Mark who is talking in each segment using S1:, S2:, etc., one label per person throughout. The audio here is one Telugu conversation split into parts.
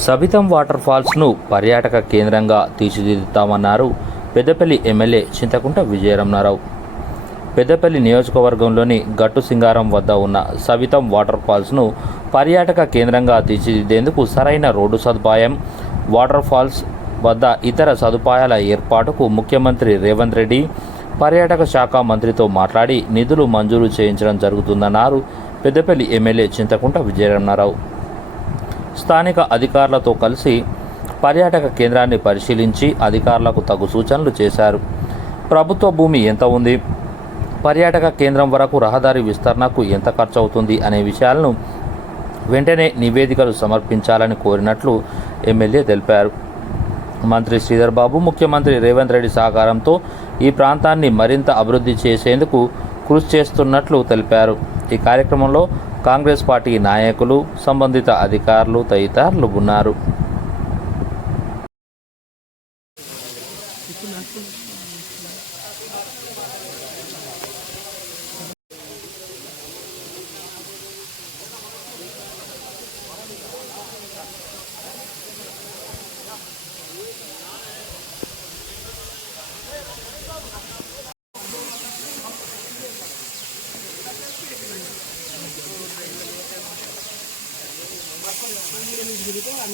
S1: సబితం వాటర్ ఫాల్స్ను పర్యాటక కేంద్రంగా తీర్చిదిద్దుతామన్నారు పెద్దపల్లి ఎమ్మెల్యే చింతకుంట విజయరమణారావు. పెద్దపల్లి నియోజకవర్గంలోని గట్టు సింగారం వద్ద ఉన్న సవితం వాటర్ ఫాల్స్ను పర్యాటక కేంద్రంగా తీర్చిదిద్దేందుకు సరైన రోడ్డు సదుపాయం వాటర్ ఫాల్స్ వద్ద ఇతర సదుపాయాల ఏర్పాటుకు ముఖ్యమంత్రి రేవంత్ రెడ్డి పర్యాటక శాఖ మంత్రితో మాట్లాడి నిధులు మంజూరు చేయించడం జరుగుతుందన్నారు పెద్దపల్లి ఎమ్మెల్యే చింతకుంట విజయరమణారావు. స్థానిక అధికారులతో కలిసి పర్యాటక కేంద్రాన్ని పరిశీలించి అధికారులకు తగు సూచనలు చేశారు. ప్రభుత్వ భూమి ఎంత ఉంది? పర్యాటక కేంద్రం వరకు రహదారి విస్తరణకు ఎంత ఖర్చు అవుతుంది అనే విషయాలను వెంటనే నివేదికలు సమర్పించాలని కోరినట్లు ఎమ్మెల్యే తెలిపారు. మంత్రి శ్రీధర్ బాబు ముఖ్యమంత్రి రేవంత్ రెడ్డి సహకారంతో ఈ ప్రాంతాన్ని మరింత అభివృద్ధి చేసేందుకు కృషి చేస్తున్నట్లు తెలిపారు. ఈ కార్యక్రమంలో కాంగ్రెస్ పార్టీ నాయకులు సంబంధిత అధికారులు తదితరులు ఉన్నారు.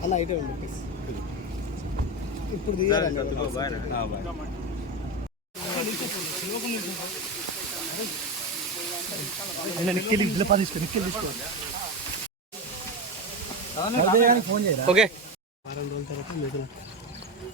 S2: అలా అయితే ఉంది ఇప్పుడు నిక్కెళ్ళి పది తీసుకో నిక్కెళ్ళి తీసుకో ఫోన్
S3: ఓకే.
S2: వారం రోజుల తర్వాత మిగిలిన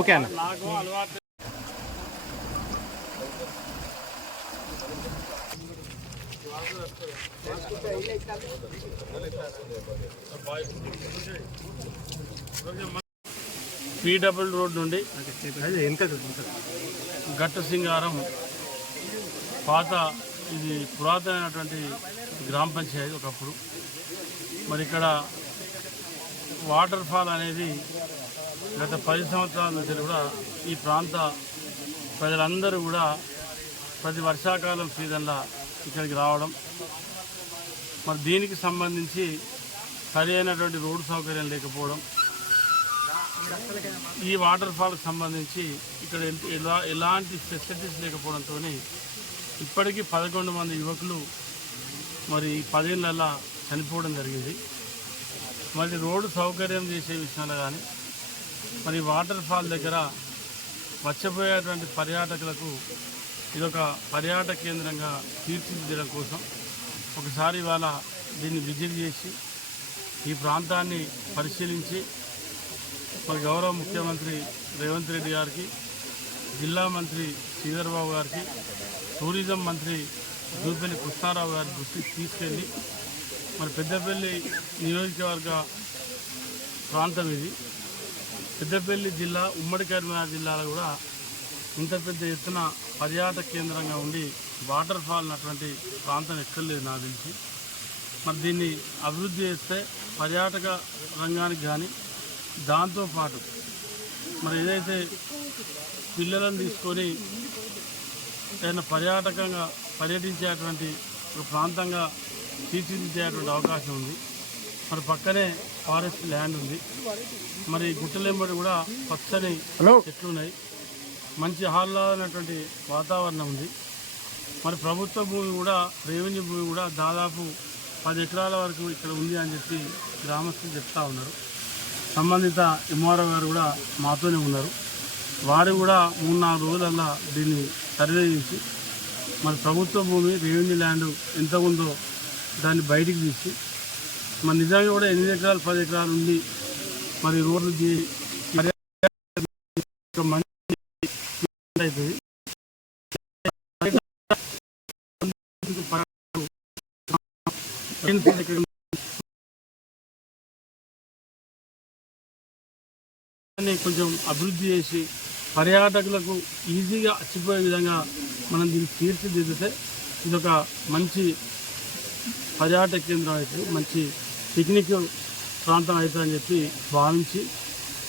S3: ఓకే అన్న.
S4: పీ డబుల్ రోడ్ నుండి గట్టు సింగారం పాత ఇది పురాతనమైనటువంటి గ్రామ పంచాయతీ ఒకప్పుడు. మరి ఇక్కడ వాటర్ ఫాల్ అనేది గత పది సంవత్సరాల నుంచి కూడా ఈ ప్రాంత ప్రజలందరూ కూడా ప్రతి వర్షాకాలం సీజన్లో ఇక్కడికి రావడం. మరి దీనికి సంబంధించి సరి అయినటువంటి రోడ్డు సౌకర్యం లేకపోవడం. ఈ వాటర్ ఫాల్కి సంబంధించి ఇక్కడ ఎలా ఎలాంటి ఫెసిలిటీస్ లేకపోవడంతో ఇప్పటికీ పదకొండు మంది యువకులు మరి ఈ చనిపోవడం జరిగింది. మరి రోడ్డు సౌకర్యం చేసే విషయంలో కానీ మరి వాటర్ ఫాల్ దగ్గర వచ్చిపోయేటువంటి పర్యాటకులకు ఇదొక పర్యాటక కేంద్రంగా తీర్చిదిద్దడం కోసం ఒకసారి ఇవాళ దీన్ని విజిట్ చేసి ఈ ప్రాంతాన్ని పరిశీలించి మరి గౌరవ ముఖ్యమంత్రి రేవంత్ రెడ్డి గారికి జిల్లా మంత్రి శ్రీధర్బాబు గారికి టూరిజం మంత్రి దూపల్లి కృష్ణారావు గారి దృష్టికి తీసుకెళ్ళి మరి పెద్దపల్లి నియోజకవర్గ ప్రాంతం ఇది. పెద్దపల్లి జిల్లా ఉమ్మడి కరీంనగర్ జిల్లాలో కూడా ఇంత పెద్ద ఎత్తున పర్యాటక కేంద్రంగా ఉండి వాటర్ ఫాల్ అటువంటి ప్రాంతం ఎక్కర్లేదు నాకు తెలిసి. మరి దీన్ని అభివృద్ధి చేస్తే పర్యాటక రంగానికి కానీ దాంతోపాటు మరి ఏదైతే పిల్లలను తీసుకొని ఏదైనా పర్యాటకంగా పర్యటించేటువంటి ఒక ప్రాంతంగా తీర్చిదిద్దేటువంటి అవకాశం ఉంది. మరి పక్కనే ఫారెస్ట్ ల్యాండ్ ఉంది. మరి గుట్టలెంబడి కూడా పచ్చని చెట్లు ఉన్నాయి మంచి ఆహ్లాదమైనటువంటి వాతావరణం ఉంది. మరి ప్రభుత్వ భూమి కూడా రెవెన్యూ భూమి కూడా దాదాపు పది ఎకరాల వరకు ఇక్కడ ఉంది అని చెప్పి గ్రామస్తులు చెప్తా ఉన్నారు. సంబంధిత ఎంఆర్ఓ గారు కూడా మాతోనే ఉన్నారు. వారు కూడా మూడు నాలుగు రోజులల్లా దీన్ని సర్వే చేసి మరి ప్రభుత్వ భూమి రెవెన్యూ ల్యాండ్ ఎంత ఉందో దాన్ని బయటికి తీసి మరి నిజంగా కూడా ఎనిమిది ఎకరాలు పది ఎకరాలు ఉంది మరి రోడ్లు మంచి అవుతుంది దాన్ని కొంచెం అభివృద్ధి చేసి పర్యాటకులకు ఈజీగా వచ్చిపోయే విధంగా మనం దీన్ని తీర్చిదిద్దితే ఇది ఒక మంచి పర్యాటక కేంద్రం అవుతుంది మంచి పిక్నిక్ ప్రాంతం అవుతుందని చెప్పి భావించి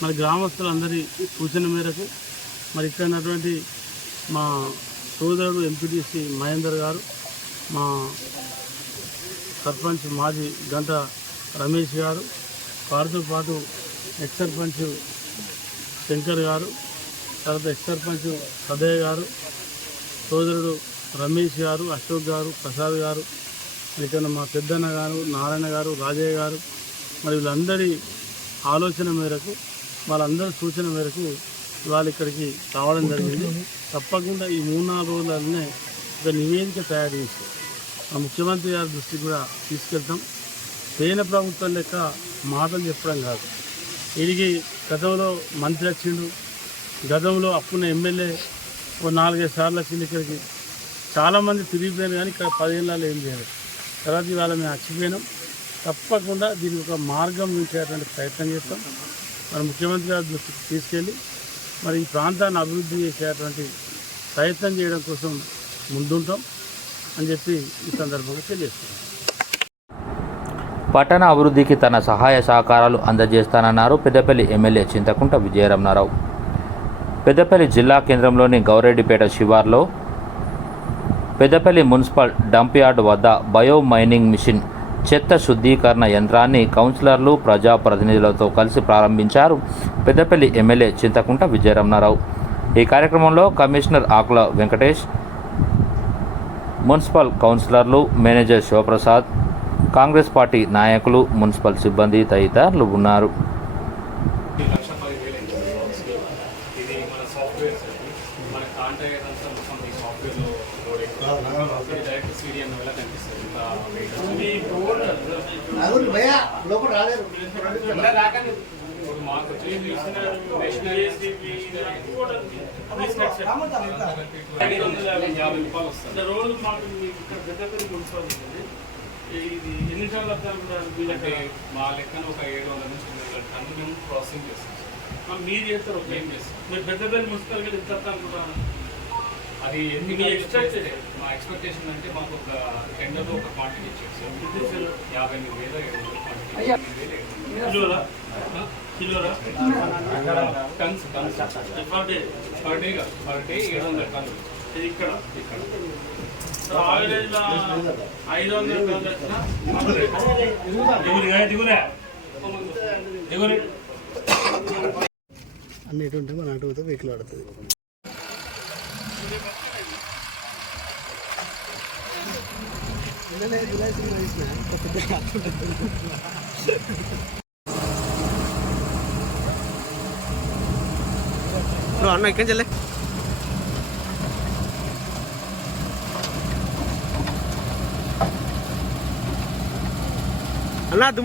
S4: మరి గ్రామస్తులందరి సూచన మేరకు మరి ఇక్కడ ఉన్నటువంటి మా సోదరుడు ఎంపీటీసీ మహేందర్ గారు మా సర్పంచ్ మాజీ గంట రమేష్ గారు వారితో పాటు ఎక్స్ సర్పంచ్ శంకర్ గారు తర్వాత ఎక్స్ సర్పంచ్ సదయ్య గారు సోదరుడు రమేష్ గారు అశోక్ గారు ప్రసాద్ గారు ఇక్కడ మా పెద్దన్న గారు నారాయణ గారు రాజయ్య గారు మరి వీళ్ళందరి ఆలోచన మేరకు వాళ్ళందరి సూచన మేరకు ఇవాళ ఇక్కడికి రావడం జరిగింది. తప్పకుండా ఈ మూడు నాలుగు రోజులనే ఒక నివేదిక తయారు చేసి ఆ ముఖ్యమంత్రి గారి దృష్టికి కూడా తీసుకెళ్తాం. పేన ప్రభుత్వం లెక్క మాటలు చెప్పడం కాదు. వీడికి గతంలో మంత్రి వచ్చిండు గతంలో అప్పున్న ఎమ్మెల్యే ఓ నాలుగైదు సార్లు వచ్చింది ఇక్కడికి. చాలామంది తిరిగిపోయారు కానీ ఇక్కడ పదిహేనులలో ఏం చేయలేదు. తర్వాత ఇవాళ మేము అచ్చిపోయినాం. తప్పకుండా దీనికి ఒక మార్గం చూసేటువంటి ప్రయత్నం చేస్తాం. మరి ముఖ్యమంత్రి గారి దృష్టికి తీసుకెళ్ళి మరి ఈ ప్రాంతాన్ని అభివృద్ధి చేసేటువంటి ప్రయత్నం చేయడం కోసం ముందుంటాం అని చెప్పి ఈ సందర్భంగా తెలియజేస్తున్నాం.
S1: పట్టణ అభివృద్ధికి తన సహాయ సహకారాలు అందజేస్తానన్నారు పెద్దపల్లి ఎమ్మెల్యే చింతకుంట విజయరమణారావు. పెద్దపల్లి జిల్లా కేంద్రంలోని గౌరెడ్డిపేట శివార్లో పెద్దపల్లి మున్సిపల్ డంప్ యార్డ్ వద్ద బయో మైనింగ్ మిషన్ చెత్త శుద్ధీకరణ యంత్రాన్ని కౌన్సిలర్లు ప్రజాప్రతినిధులతో కలిసి ప్రారంభించారు పెద్దపల్లి ఎమ్మెల్యే చింతకుంట విజయరమణారావు. ఈ కార్యక్రమంలో కమిషనర్ ఆకుల వెంకటేష్ మున్సిపల్ కౌన్సిలర్లు మేనేజర్ శివప్రసాద్ కాంగ్రెస్ పార్టీ నాయకులు మున్సిపల్ సిబ్బంది తదితరులు ఉన్నారు
S2: లక్ష పదివేలు అయింది బాక్స్కి ఇది మన సాఫ్ట్వేర్ సార్ ఇది. మన కాంటాక్ట్ అంతా మొత్తం ఈ సాఫ్ట్వేర్లో లోడ్ అయిపోతుంది డైరెక్ట్ సీడిఎన్ వల్ల కనిపిస్తుంది ఇంత వెయిట్
S5: నలుగురు భయ లోపల రాలేరు
S2: ఇప్పుడు మాకు వచ్చేసి నేషనల్ ఐదు వందల యాభై రూపాయలు వస్తుంది
S4: అంటే రోజు మాకు మీకు ఇక్కడ పెద్దపల్లి మున్సిపల్ ఉంది ఇది ఎన్ని మీ
S2: అంటే
S4: దగ్గర
S2: మా లెక్కన ఒక ఏడు వందల నుంచి ఎనిమిది వందల టన్ను మేము ప్రాసెసింగ్ చేస్తాం.
S4: మరి మీరు చేస్తారు ఒక
S2: మేము చేస్తాం
S4: మీరు పెద్దపల్లి మున్సిపల్గా ఎంత అనుకుంటాను
S2: అది ఎన్ని
S4: మీ?
S2: మా ఎక్స్పెక్టేషన్ అంటే మాకు ఒక టెండర్లో ఒక క్వాంటిటీ యాభై ఎనిమిది వేల ఏడు వందల క్వాంటిటీ
S4: కిలోలా? కిలోలా?
S2: Tons tons.
S4: Per day
S2: per day per day ఏడు వందల టన్నులు.
S4: ఇది ఇక్కడ?
S2: ఇక్కడ.
S4: ఆవరేజ్
S5: అన్ని ఉంటే మన అటు వెహికల్ ఆడుతుంది అన్న ఇక్కడ చెల్లె അണ്ണാ അത്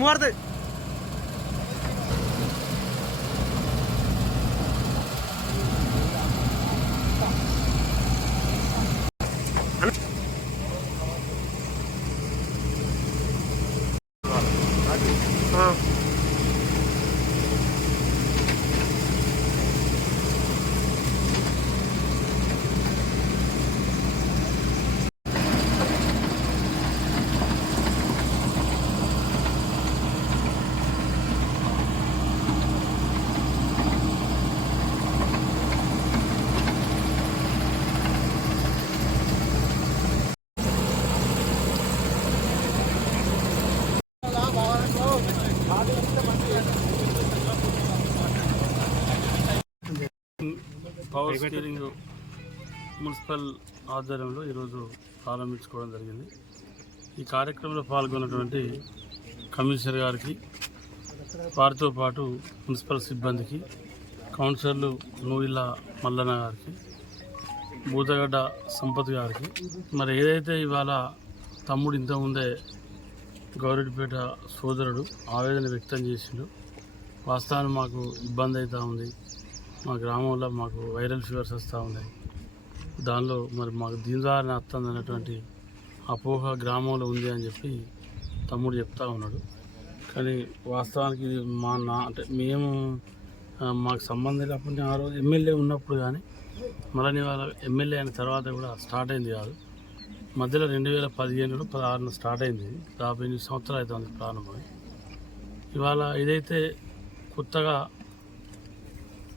S4: పవర్ స్టీరింగ్ మున్సిపల్ ఆధ్వర్యంలో ఈరోజు ప్రారంభించుకోవడం జరిగింది. ఈ కార్యక్రమంలో పాల్గొన్నటువంటి కమిషనర్ గారికి వారితో పాటు మున్సిపల్ సిబ్బందికి కౌన్సిలర్లు నూయిల మల్లన్న గారికి బూతగడ్డ సంపత్ గారికి మరి ఏదైతే ఇవాళ తమ్ముడు ఇంతకుముందే గౌరెడ్డిపేట సోదరుడు ఆవేదన వ్యక్తం చేసిండు వాస్తవానికి మాకు ఇబ్బంది అవుతూ ఉంది. మా గ్రామంలో మాకు వైరల్ ఫీవర్స్ వస్తూ ఉన్నాయి. దానిలో మరి మాకు దీనిదారిన వస్తుంది అన్నటువంటి అపోహ గ్రామంలో ఉంది అని చెప్పి తమ్ముడు చెప్తా ఉన్నాడు. కానీ వాస్తవానికి ఇది మా నా అంటే మేము మాకు సంబంధం లేకపోతే ఆ రోజు ఎమ్మెల్యే ఉన్నప్పుడు కానీ మళ్ళీ వాళ్ళ ఎమ్మెల్యే అయిన తర్వాత కూడా స్టార్ట్ అయింది కాదు. మధ్యలో రెండు వేల పదిహేనులో పదహారున స్టార్ట్ అయింది. దాదాపు ఎనిమిది సంవత్సరాలు అవుతుంది ప్రారంభమై ఇవాళ ఇదైతే కొత్తగా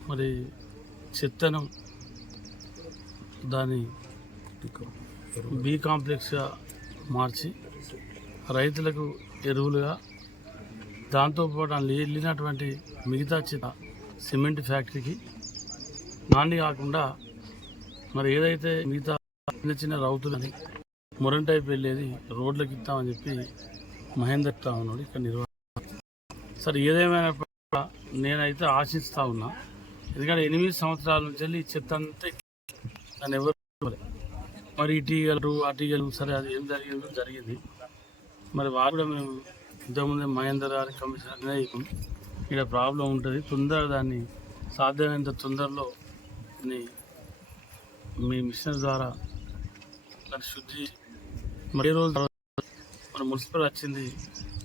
S4: మరి చెత్తనం దాన్ని బి కాంప్లెక్స్గా మార్చి రైతులకు ఎరువులుగా దాంతోపాటు అందులో వెళ్ళినటువంటి మిగతా చిన్న సిమెంట్ ఫ్యాక్టరీకి నాంది కాకుండా మరి ఏదైతే మిగతా చిన్న చిన్న రౌతులని మొరం వెళ్ళేది రోడ్లకి ఇస్తామని చెప్పి మహేందర్ చెప్తా ఉన్నాడు. ఇక్కడ నిర్వహణ సరే ఏదేమైనా నేనైతే ఆశిస్తా ఉన్నా. ఎందుకంటే ఎనిమిది సంవత్సరాల నుంచి వెళ్ళి ఈ చెత్త అంతా దాన్ని ఎవరు మరి ఇటీగలు అటీగలు సరే అది ఏం జరిగిందో జరిగింది. మరి వారు కూడా మేము ఇంతకుముందే మహేందర్ గారి కమిషనర్ నాయకులు ఇక్కడ ప్రాబ్లం ఉంటుంది. తొందరగా దాన్ని సాధ్యమైనంత తొందరలో మీ మిషన్ ద్వారా దాన్ని శుద్ధి మరి రోజు మన మున్సిపల్ వచ్చింది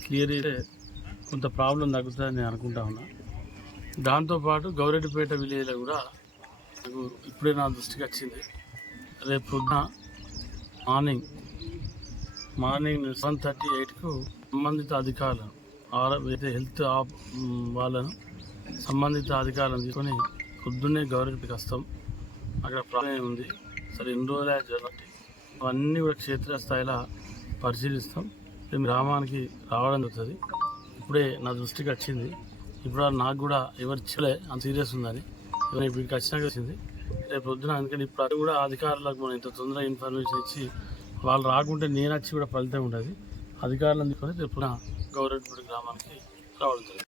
S4: క్లియర్ అయితే కొంత ప్రాబ్లం తగ్గుతుందని నేను అనుకుంటా ఉన్నా. దాంతోపాటు గౌరెడ్డిపేట విలేజ్లో కూడా నాకు ఇప్పుడే నా దృష్టికి వచ్చింది. రేపు పొద్దున మార్నింగ్ మార్నింగ్ సెవెన్ థర్టీ ఎయిట్కు సంబంధిత అధికారులను ఆర్ హెల్త్ ఆప్ వాళ్ళను సంబంధిత అధికారులను తీసుకొని పొద్దున్నే గౌరెడ్డికి వస్తాం. అక్కడ ప్రాబ్లం ఉంది. సరే ఎన్ని రోజులే జరగట్టి అవన్నీ కూడా క్షేత్రస్థాయిలో పరిశీలిస్తాం. మేము గ్రామానికి రావడం జరుగుతుంది. ఇప్పుడే నా దృష్టికి వచ్చింది. ఇప్పుడు నాకు కూడా ఎవరు ఇచ్చలే అంత సీరియస్ ఉందని. ఇప్పుడు ఖచ్చితంగా వచ్చింది రేపు పొద్దున అందుకని ఇప్పుడు అది కూడా అధికారులకు మనం ఇంత తొందరగా ఇన్ఫర్మేషన్ ఇచ్చి వాళ్ళు రాకుంటే నేను వచ్చి కూడా ఫలితం ఉండదు. అధికారులను తీసుకొని రేపు గౌరవపూడి గ్రామానికి రావడం జరిగింది.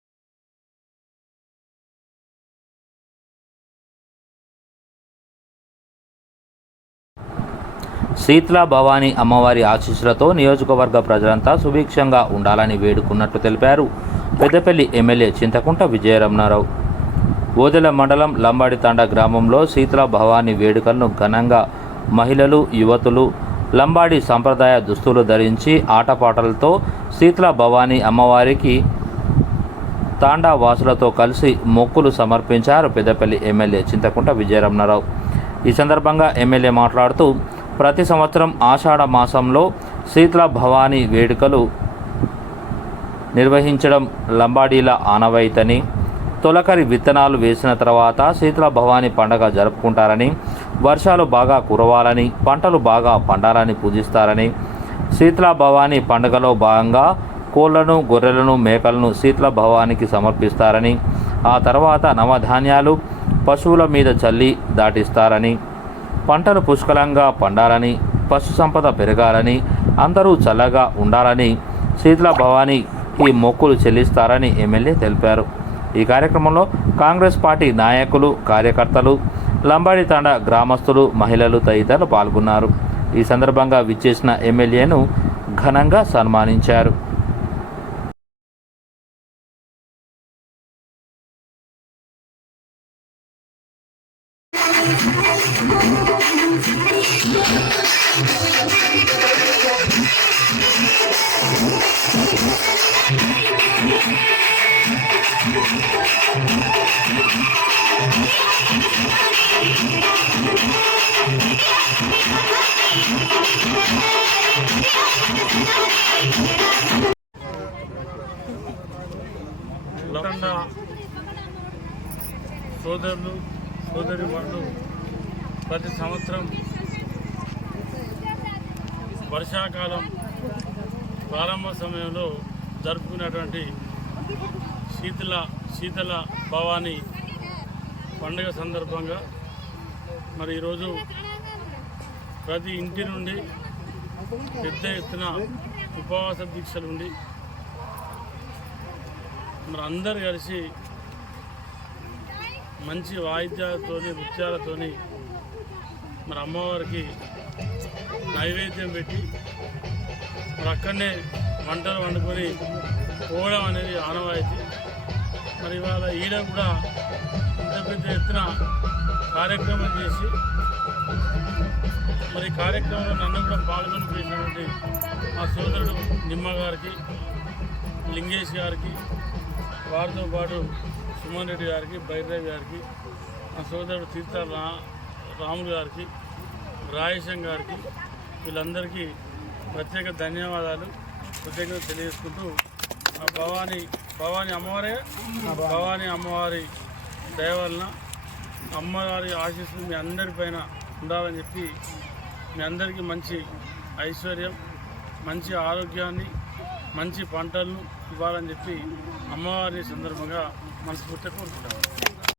S1: శీతలా భవానీ అమ్మవారి ఆశీస్సులతో నియోజకవర్గ ప్రజలంతా సుభిక్షంగా ఉండాలని వేడుకున్నట్టు తెలిపారు. పెద్దపల్లి ఎమ్మెల్యే చింతకుంట విజయరమణారావు. ఓదెల మండలం లంబాడితాండ గ్రామంలో శీతల భవానీ వేడుకలను ఘనంగా మహిళలు యువతులు లంబాడి సంప్రదాయ దుస్తులు ధరించి ఆటపాటలతో శీతల భవానీ అమ్మవారికి తాండా వాసులతో కలిసి మొక్కులు సమర్పించారు పెద్దపల్లి ఎమ్మెల్యే చింతకుంట విజయరమణారావు. ఈ సందర్భంగా ఎమ్మెల్యే మాట్లాడుతూ ప్రతి సంవత్సరం ఆషాఢ మాసంలో శీతల భవానీ వేడుకలు నిర్వహించడం లంబాడీల ఆనవాయితని తొలకరి విత్తనాలు వేసిన తర్వాత శీతల భవాని పండగ జరుపుకుంటారని వర్షాలు బాగా కురవాలని పంటలు బాగా పండాలని పూజిస్తారని శీతల భవానీ పండుగలో భాగంగా కోళ్ళను గొర్రెలను మేకలను శీతల భవానికి సమర్పిస్తారని ఆ తర్వాత నవధాన్యాలు పశువుల మీద చల్లి దాటిస్తారని పంటలు పుష్కలంగా పండాలని పశు సంపద పెరగాలని అందరూ చల్లగా ఉండాలని శీతల భవాని ఈ మొక్కులు చెల్లిస్తారని ఎమ్మెల్యే తెలిపారు. ఈ కార్యక్రమంలో కాంగ్రెస్ పార్టీ నాయకులు కార్యకర్తలు లంబాడి తాండా గ్రామస్తులు మహిళలు తదితరులు పాల్గొన్నారు. ఈ సందర్భంగా విచ్చేసిన ఎమ్మెల్యేను ఘనంగా సన్మానించారు.
S4: సోదరులు సోదరి వాళ్ళు ప్రతి సంవత్సరం వర్షాకాలం ప్రారంభ సమయంలో జరుపుకునేటువంటి శీతల శీతల భవాని పండుగ సందర్భంగా మరి ఈరోజు ప్రతి ఇంటి నుండి పెద్ద ఎత్తున ఉపవాస దీక్షలు ఉండి మరి అందరు కలిసి మంచి వాయిద్యాలతోని నృత్యాలతోని మరి అమ్మవారికి నైవేద్యం పెట్టి మరి అక్కడనే వంటలు వండుకొని పోవడం అనేది ఆనవాయితీ. మరి ఇవాళ ఈడ కూడా పెద్ద పెద్ద ఎత్తున కార్యక్రమం చేసి మరి కార్యక్రమంలో నన్ను కూడా పాల్గొని చేసినటువంటి మా సోదరుడు నిమ్మ గారికి లింగేష్ గారికి వారితో పాటు సుమన్ రెడ్డి గారికి బైర్రావి గారికి మా సోదరుడు తీర్థ రా రాములు గారికి రాయేశం గారికి వీళ్ళందరికీ ప్రత్యేక ధన్యవాదాలు. కృతజ్ఞత తెలియజేసుకుంటూ ఆ భవానీ భవానీ అమ్మవారే భవానీ అమ్మవారి దయ వలన అమ్మవారి ఆశీస్సులు మీ అందరిపైన ఉండాలని చెప్పి మీ అందరికీ మంచి ఐశ్వర్యం మంచి ఆరోగ్యాన్ని మంచి పంటలను ఇవ్వాలని చెప్పి అమ్మవారి సందర్భంగా మనస్ఫూర్తిగా కోరుకుంటాను